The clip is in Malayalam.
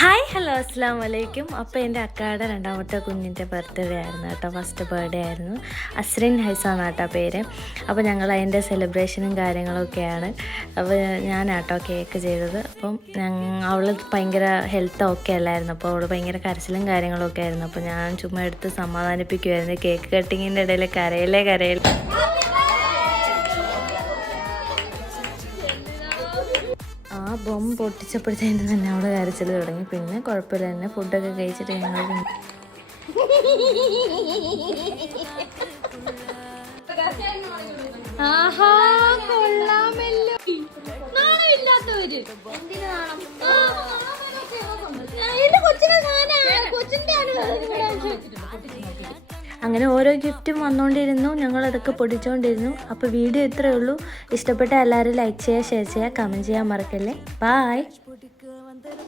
ഹായ് ഹലോ അസ്സാം വലൈക്കും. അപ്പോൾ എൻ്റെ അക്കാടെ രണ്ടാമത്തെ കുഞ്ഞിൻ്റെ ബർത്ത്ഡേ ആയിരുന്നു കേട്ടോ. ഫസ്റ്റ് ബർത്ത്ഡേ ആയിരുന്നു. അസ്രിൻ ഹൈസാണ് കേട്ടോ പേര്. അപ്പോൾ ഞങ്ങൾ അതിൻ്റെ സെലിബ്രേഷനും കാര്യങ്ങളൊക്കെയാണ്. അപ്പോൾ ഞാനാട്ടോ കേക്ക് ചെയ്തത്. അപ്പം അവൾ ഭയങ്കര ഹെൽത്ത് ഓക്കെ അല്ലായിരുന്നു. അപ്പോൾ അവൾ ഭയങ്കര കരച്ചിലും കാര്യങ്ങളൊക്കെ ആയിരുന്നു. അപ്പോൾ ഞാൻ ചുമ്മാ എടുത്ത് സമാധാനിപ്പിക്കുമായിരുന്നു. കേക്ക് കട്ടിങ്ങിൻ്റെ ഇടയിൽ കരയിലേ. ആ ബോംബ് പൊട്ടിച്ചപ്പോഴത്തേനും തന്നെ അവൾ കരച്ചിൽ തുടങ്ങി. പിന്നെ കുഴപ്പമില്ല, തന്നെ ഫുഡൊക്കെ കഴിച്ചിട്ട് ഞങ്ങൾ അങ്ങനെ ഓരോ ഗിഫ്റ്റും വന്നുകൊണ്ടിരുന്നു. ഞങ്ങളതൊക്കെ പൊടിച്ചുകൊണ്ടിരുന്നു. അപ്പോൾ വീഡിയോ ഇത്രയേ ഉള്ളൂ. ഇഷ്ടപ്പെട്ട എല്ലാവരും ലൈക്ക് ചെയ്യുക, ഷെയർ ചെയ്യുക, കമൻറ്റ് ചെയ്യാൻ മറക്കല്ലേ. ബായ്.